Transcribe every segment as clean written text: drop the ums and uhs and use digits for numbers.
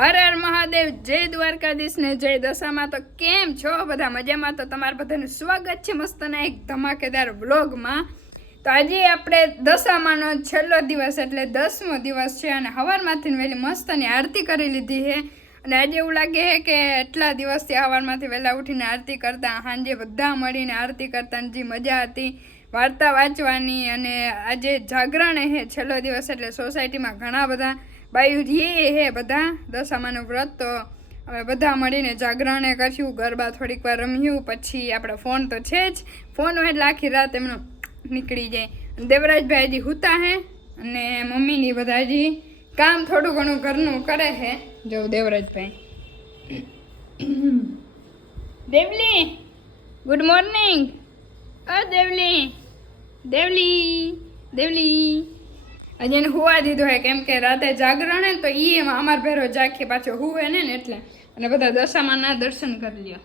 હર હર મહાદેવ, જય દ્વારકાધીશ ને જય દશામાં. તો કેમ છો બધા? મજામાં? તો તમારું બધાનું સ્વાગત છે મસ્તના એક ધમાકેદાર વ્લોગમાં. તો આજે આપણે દશામાનો છેલ્લો દિવસ એટલે 10મો દિવસ છે અને સવારમાંથી વહેલી મસ્તની આરતી કરી લીધી છે. અને આજે એવું લાગે છે કે એટલા દિવસથી સવારમાંથી વહેલા ઉઠીને આરતી કરતા, સાંજે બધા મળીને આરતી કરતા જે મજા હતી વાર્તા વાંચવાની. અને આજે જાગરણ છે છેલ્લો દિવસ એટલે સોસાયટીમાં ઘણા બધા બાયુ રીએ હે બધા દશામાનું વ્રત. તો અમે બધા મળીને જાગરણે કર્યું, ગરબા થોડીક વાર રમ્યું, પછી આપણે ફોન તો છે જ, ફોન એટલે આખી રાત એમનો નીકળી જાય. દેવરાજભાઈ હજી હુતા હે અને મમ્મીની બધા હજી કામ થોડું ઘણું ઘરનું કરે છે. જો દેવરાજભાઈ. Deoli, good morning. દેવલી, દેવલી, દેવલી. હજી એને હુવા દીધો હે કેમ કે રાતે જાગરણ હે તો એમાં અમાર ભેરો જાખી પાછો હુવે ને એટલે. અને બધા દશામાના દર્શન કરી લ્યો.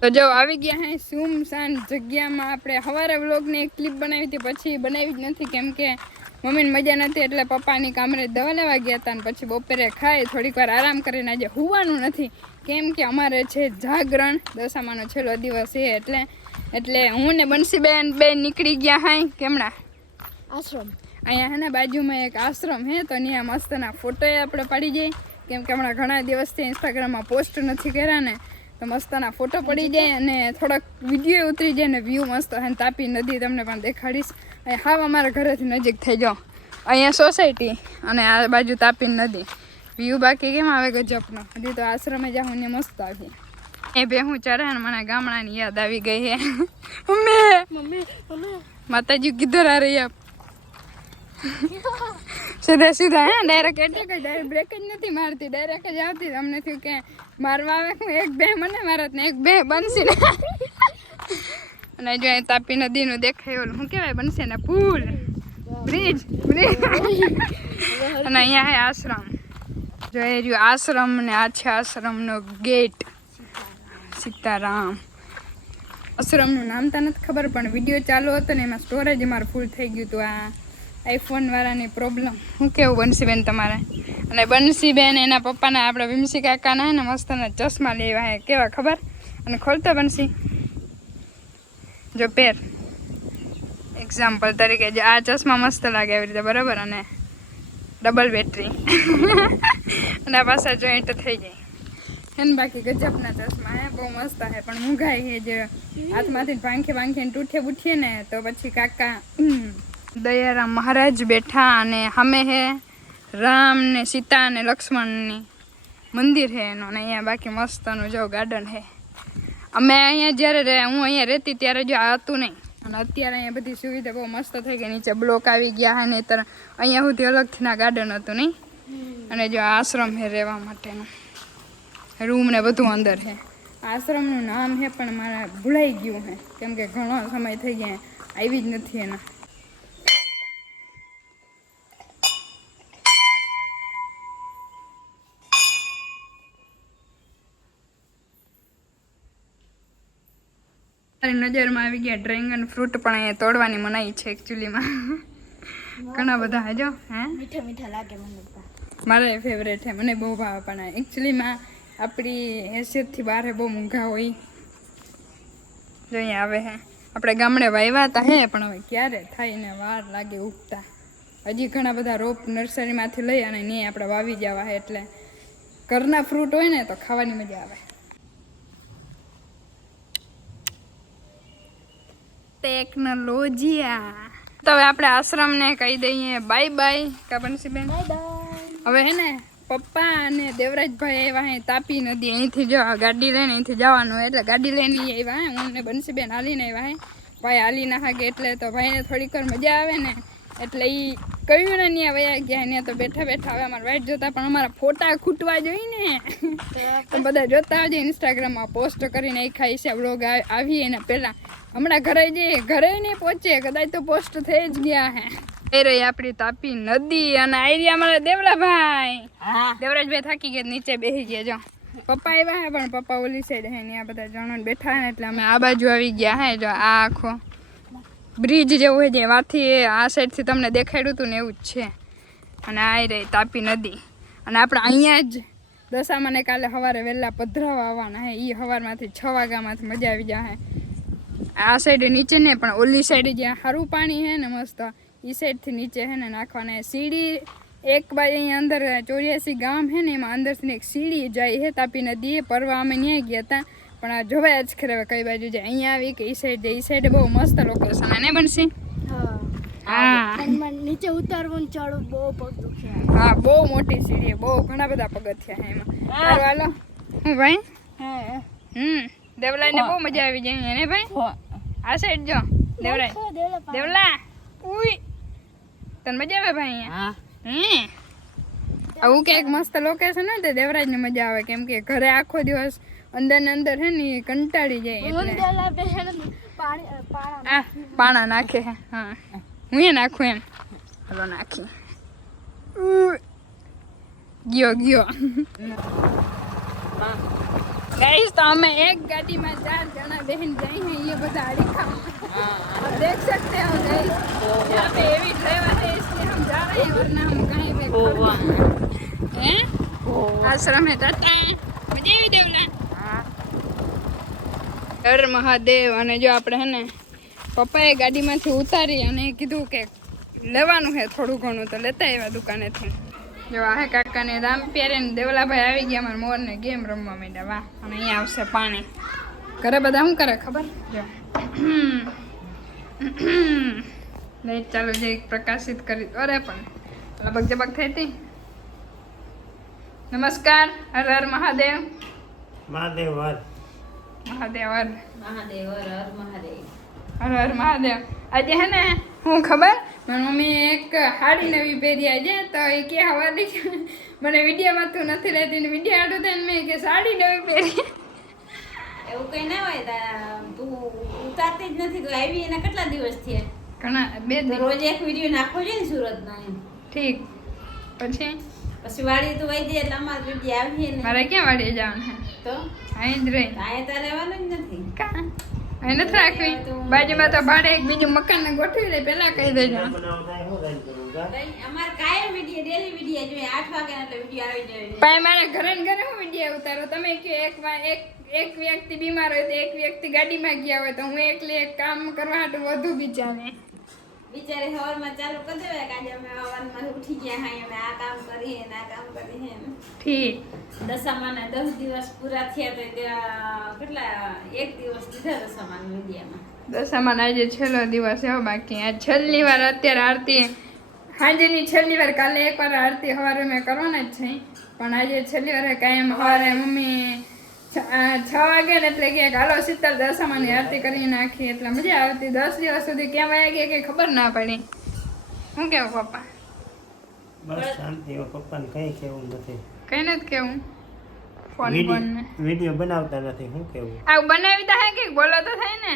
તો જો આવી ગયા હે સુમસાન જગ્યામાં. આપણે સવારે વ્લોગની એક ક્લિપ બનાવી હતી, પછી બનાવી જ નથી કેમ કે મમ્મીને મજા નથી એટલે પપ્પાની કામરે દવા લેવા ગયા હતા. અને પછી બપોરે ખાઈ થોડીક વાર આરામ કરીને આજે હુવાનું નથી કેમ કે અમારે છે જાગરણ, દશામાનો છેલ્લો દિવસ છે એટલે હું ને બંસીબેન બે નીકળી ગયા હાઈ કેમણા આશ્રમ. અહીંયા હે ને બાજુમાં એક આશ્રમ હે તો ત્યાં મસ્તના ફોટો આપણે પાડી જઈએ કેમ કે હમણાં ઘણા દિવસથી ઇન્સ્ટાગ્રામમાં પોસ્ટ નથી કર્યા ને, તો મસ્તના ફોટો પડી જાય અને થોડોક વિડીયો ઉતરી જાય ને વ્યૂ મસ્ત હે. તાપી નદી તમને પણ દેખાડીશ. અહીંયા હાવ અમારા ઘરેથી નજીક થઈ જાઓ. અહીંયા સોસાયટી અને આ બાજુ તાપી નદી. વ્યૂ બાકી કેમ આવે ગજબનો. હજી તો આશ્રમે જાઉં ને મસ્ત આવી. એ બે હું ચડે ને મને ગામડાની યાદ આવી ગઈ હે. મમ્મી માતાજી કિધર આ રહી આપ? સીધા સીધા હે ડાયરેક્ટ એટલે કે ડાયરેક્ટ બ્રેક જ નથી મારતી, ડાયરેક્ટ જ આવતી. તમને થયું કે મારવા આવે હું એક બે મને મારત ને એક બે બનશે ને. અને જો અહીં તાપી નદીનું દેખાય ઓલું શું કહેવાય બનશે ને પુલ, બ્રિજ. અને અહીંયા હે આશ્રમ. જો એ રહ્યું આશ્રમ ને આ છે આશ્રમનો ગેટ. સીતારામ. આશ્રમનું નામ તો નથી ખબર પણ વિડીયો ચાલુ હતો ને એમાં સ્ટોરેજ મારું ફૂલ થઈ ગયું હતું. આ આઈફોન વાળાની પ્રોબ્લેમ. શું કેવું બંસીબેન તમારે? અને બંસીબેન એના પપ્પાના આપણા વિમસી કાકાના ને મસ્તના ચશ્મા લેવા હે. કેવા ખબર? અને ખોલતો બંસી જો પેર એક્ઝામ્પલ તરીકે જો આ ચશ્મા મસ્ત લાગે એવી રીતે બરાબર. અને ડબલ બેટરી અને આ પાછા જોઈન્ટ થઈ જાય એને. બાકી ગજબના ચશ્મા હે, બહુ મસ્ત હે પણ મૂંઘાઈ હે. જે હાથમાંથી ભાંખીને તૂઠે બૂઠીએ ને તો પછી કાકા દયારામ મહારાજ બેઠા અને સામે હે રામ ને સીતા ને લક્ષ્મણની મંદિર હે એનું. અને અહીંયા બાકી મસ્તનું જો ગાર્ડન હે. અમે અહીંયા જ્યારે હું અહીંયા રહેતી ત્યારે જો આ હતું નહીં અને અત્યારે અહીંયા બધી સુવિધા બહુ મસ્ત થઈ ગઈ. નીચે બ્લોક આવી ગયા હે ને ત્યારે અહીંયા સુધી અલગથી ના ગાર્ડન હતું નહીં. અને જો આશ્રમ હે રહેવા માટેનું રૂમ ને બધું અંદર છે. આશ્રમનું નામ છે પણ મારા ભૂલાઈ ગયું છે કેમ કે ઘણો સમય થઈ ગયા આવી જ નથી એના. મારી નજરમાં આવી ગયા ડ્રેગન ફ્રૂટ પણ અહીંયા તોડવાની મનાઈ છે એકચ્યુઅલીમાં. ઘણા બધા હજો હે મીઠા મીઠા લાગે મને. મારા ફેવરેટ છે, મને બહુ ભાવે પણ એકચ્યુઅલીમાં આપણી હેસિયતથી બહાર બહુ મોંઘા હોય. જો અહીંયા આવે હે આપણે ગામડે વાવ્યા હતા હે પણ હવે ક્યારે થાય ને વાર લાગે ઉગતા. હજી ઘણા બધા રોપ નર્સરીમાંથી લઈ અને નહીં આપણે વાવી જવા હે એટલે ઘરના ફ્રૂટ હોય ને તો ખાવાની મજા આવે. ટેકનોલોજીયા. તો હવે આપણે આશ્રમને કહી દઈએ બાય બાય. કાબનસીબેન હવે હે ને પપ્પા અને દેવરાજભાઈ આવ્યા હે તાપી નદી. અહીંથી જો ગાડી લઈને અહીંથી જવાનું એટલે ગાડી લઈને આવ્યા હે. હું ને બંસીબેન હાલીને આવ્યા હે. ભાઈ હાલી ના હાકે એટલે તો ભાઈને થોડીક વાર મજા આવે ને એટલે એ કહ્યું ને ત્યાં વયા ગયા. ત્યાં તો બેઠા બેઠા હવે અમારે વાઇટ જોતા પણ અમારા ફોટા ખૂટવા જોઈએ ને તો બધા જોતા આવજે. ઇન્સ્ટાગ્રામમાં પોસ્ટ કરીને એ ખાઈ છે વ્લોગ આવી એના પહેલાં. હમણાં ઘરે જઈએ ઘરે નહીં પહોંચે કદાચ તો પોસ્ટ થઈ જ ગયા હે. એ રહી આપણી તાપી નદી અને આઈડિયા અમારા દેવલાભાઈ. દેવરાજભાઈ થાકી ગયા નીચે બેસી ગયા. જો પપ્પા આવ્યા હે પણ પપ્પા ઓલી સાઈડ હે ત્યાં બધા જણો બેઠા હે એટલે અમે આ બાજુ આવી ગયા હે. જો આ આખો બ્રિજ જેવું છે જે વાથી આ સાઈડથી તમને દેખાડ્યું હતું ને એવું જ છે. અને આ રહી તાપી નદી. અને આપણે અહીંયા જ દશામાને કાલે સવારે વહેલા પધરાવા આવવાના હે. એ સવારમાંથી 6 વાગ્યામાંથી મજા આવી જાય. આ સાઈડ નીચે ને પણ ઓલી સાઈડ જ્યાં સારું પાણી છે ને મસ્ત એ સાઈડથી નીચે છે ને નાખવાના સીડી. એક બાજુ અહીંયા અંદર 84 ગામ છે ને એમાં અંદરથી એક સીડી જાય છે તાપી નદીએ. પરવા અમે ત્યાં ગયા હતા પણ આ જોવાય જ ખરે કઈ બાજુ જાય. અહીંયા આવી કે એ સાઈડ જાય. એ સાઈડ બહુ મસ્ત લોકેશન અને બનશે. હા નીચે ઉતારવું ચડવું બહુ પગ દુખે. હા બહુ મોટી સીડી, બહુ ઘણા બધા પગથિયા છે એમાં. હાલો હું ભાઈ દેવલાને બહુ મજા આવી જાય એને ભાઈ. આ સાઈડ જો દેવલા ઉઈ તને મજા આવે ભાઈ અહીંયા? આવું ક્યાંક મસ્ત લોકેશન હોય તો દેવરાજ ને મજા આવે. કેમ કે ઘરે આખો દિવસ અંદર ને અંદર હે ને કંટાળી જાય એટલે પાણા નાખે. હા હું એ નાખું એમ. હલો નાખી ગયો ગાઈસ. તો અમે એક ગાડીમાં 4 જણા બહેન જાય हैं. ये બધા अड़ीखा देख सकते हो गाइस. यहाँ पे हेवी ड्राइवर है इसलिए हम जा रहे हैं वरना हम कहीं पे हैं आश्रम है. टाटा मजा આવી દેવલા. હર મહાદેવ. અને જો આપણે હે ને પપ્પાએ ગાડીમાંથી ઉતારી અને કીધું કે લેવાનું છે થોડું ઘણું તો લેતા આવ્યા દુકાનેથી. જો આ હે કાકાને રામ પ્યારે ને દેવલાભાઈ આવી ગયા અમારા મોરને ગેમ રમવા માંડ્યા. વાહ. અને અહીંયા આવશે પાણી. ઘરે બધા શું કરે ખબર? જો લાઈટ ચાલુ જે પ્રકાશિત કરી. અરે પણ લબક જબક થઈ હતી. નમસ્કાર. હર હર મહાદેવ. મહાદેવ હર મહાદેવ હર મહાદેવ હર મહાદેવ. હર હર મહાદેવ. આજે હે ને હું ખબર મારી મમ્મી એક સાડી નવી પહેરી આજે. તો એ કે હવારી મને વિડીયોમાં તું નથી રહેતી ને વિડીયો આડું થાય ને મેં કે સાડી નવી પહેરી. એવું કઈ ના હોય. તું ઉતારતી જ નથી. તું આવી એના કેટલા દિવસ થયા? ઘણા 2 દિવસ. રોજ એક વિડીયો નાખવો જોઈએ ને સુરતમાં એમ. ઠીક. પછી વાડી તું વહી જાય એટલે અમારે વિડીયો આવીએ ને. મારે ક્યાં વાડીએ જવાનું હે? તો અહીં જ રહી. અહીંયા તારે રહેવાનું જ નથી. કા અહીં નથી રાખવી. બાજુમાં તો ભાડે એક બીજું મકાન ને ગોઠવી દે. પેલા કહી દેજો. અમારે કાયમ વિડીયો ડેલી વિડીયો જોઈએ. 8 વાગ્યા એટલે વિડીયો આવી જાય. પાય મારા ઘરે ને ઘરે હું વિડીયો ઉતારો. તમે કયો એક વ્યક્તિ બીમાર હોય તો એક વ્યક્તિ ગાડીમાં ગયા હોય તો હું એકલી એક કામ કરવા હાટું વધુ બિચારી સવારમાં ચાલુ કરી દેવાય કે આજે અમે સવારમાં ઉઠી ગયા હા અમે આ કામ કરીએ ને આ કામ કરીએ ને. ઠીક. દશામાના 10 દિવસ પૂરા થયા તો ત્યાં કેટલા 1 દિવસ દીધા દશામાના વિડીયામાં. દશામાં આજે છેલ્લો દિવસ છે બાકી. આ છેલ્લી વાર અત્યારે આરતી સાંજની છેલ્લી વાર. કાલે એકવાર આરતી સવારે મેં કરવાના જ છે પણ આજે છેલ્લી વાર કાયમ સવારે મમ્મી 6 વાગે ને એટલે કે હાલો શીતલ દશામાની આરતી કરી નાખી એટલે મજા આવતી. 10 દિવસ સુધી કેમ આવી ગયા કે ખબર ના પડી. શું કેવું પપ્પા? બસ શાંતિ. પપ્પાને કઈ કેવું નથી. કઈ નથી કેવું. ફોન વિડીયો બનાવતા નથી. શું કેવું? આવું બનાવી તો હે કે બોલો તો થાય ને.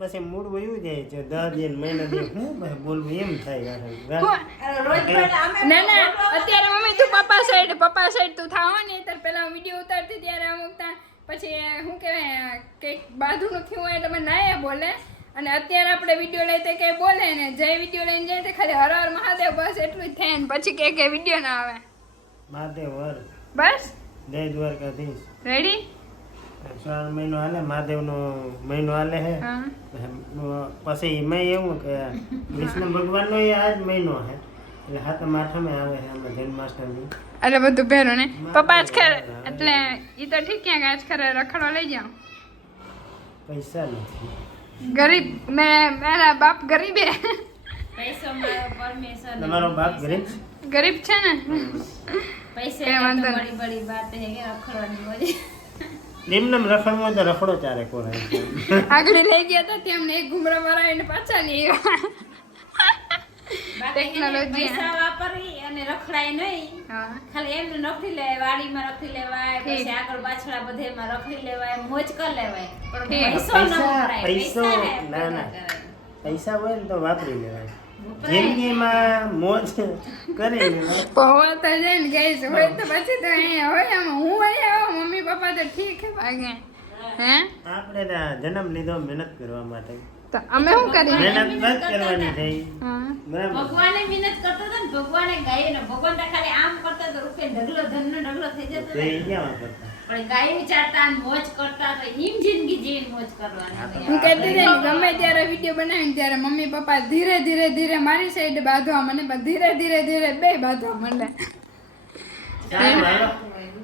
બસ એમ મૂડ વયું જાય છે. 10 દિન મહિના દિન હું બોલવું એમ થાય. ના ના અત્યારે મમ્મી તું પપ્પા સાઈડ તું થાવ ને ત્યારે પેલા વિડીયો ઉતારતી ત્યારે અમુક પછી શું કહેવાય કંઈક બાધુનું થયું હોય એટલે મને ના બોલે. અને અત્યારે આપણે વિડીયો લઈ તો કંઈ બોલે ને જે વિડીયો લઈને જાય તો ખાલી હર હર મહાદેવ બસ એટલું જ થાય ને પછી કે વિડીયો ના આવે. મહાદેવ હર બસ જય દ્વારકાધીશ. રેડી. 4 મહિનો હાલે. મહાદેવનો મહિનો હાલે હે. પછી એમાં એવું કે વિષ્ણુ ભગવાનનો આ જ મહિનો છે એટલે 7મ 8મે આવે છે આમાં જન્માષ્ટમી. એટલે બધું પહેરો ને પપ્પા જ ખરે એટલે એ તો ઠીક ક્યાંક આજ ખરે રખડવા લઈ જાઓ. પૈસા નથી. ગરીબ મેરા બાપ ગરીબ હે. પૈસો મારો પરમેશ્વર. તમારો બાપ ગરીબ છે ને. પૈસા વાંધો બડી બડી વાત હે કે રખડવાની હોય. નિમ્નમ રખડવા તો રખડો ચારે કોરાય. આગળ લઈ ગયા હતા તેમને એક ઘુમરા મારાવીને પાછા લઈ આવ્યા. ટેકનોલોજી પૈસા વાપરી અને રખડાય નહીં. ખાલી એમને રખડી લેવાય. વાડીમાં રખડી લેવાય. પછી આગળ પાછળ બધેમાં રખડી લેવાય. મોજ કરી લેવાય. પણ પૈસો ન વપરાય. પૈસો ના પૈસા હોય ને તો વાપરી લેવાય. જિંદગીમાં મોજ કરી લેવાય. પહોંચતા જાય ને ગઈ હોય તો પછી તો અહીંયા હોય આમાં હું અહીંયા મમ્મી પપ્પા તો ઠીક હે ભાગે. હે આપણે જન્મ લીધો મહેનત કરવા માટે. તો અમે શું કરીએ મહેનત ન જ કરવાની થઈ હા બરાબર ભગવાને મહેનત કરતો હતો ને ભગવાને ગાય ને ભગવાન તો ખાલી આમ કરતા તો રૂપે ઢગલો ધનનો ઢગલો થઈ જતો તો હતો. એ ક્યાં કરતા પણ ગાયું ચારતા ને મોજ કરતા તો એમ જિંદગી જીવીને મોજ કરવાની હું કહેતી હતી ને ગમે ત્યારે વિડીયો બનાવીને ત્યારે મમ્મી પપ્પા ધીરે ધીરે ધીરે મારી સાઈડ બાંધવા મને પણ ધીરે ધીરે ધીરે બે બાંધવા મને સારું હાલો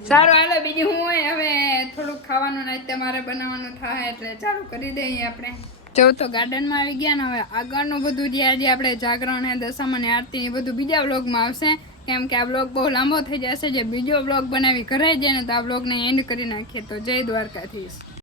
સારું હાલો બીજું હું હોય હવે થોડુંક ખાવાનું નાસ્તે મારે બનાવવાનું થાય એટલે ચાલુ કરી દઈએ આપણે જો તો ગાર્ડનમાં આવી ગયા ને હવે આગળનું બધું જે આજે આપણે જાગરણ હે દશામાં ને આરતી ને બધું બીજા વ્લોગમાં આવશે કેમ કે આ વ્લોગ બહુ લાંબો થઈ જશે જે બીજો વ્લોગ બનાવી ઘરે જાય ને તો આ વ્લોગને એન્ડ કરી નાખીએ તો જય દ્વારકાધીશ.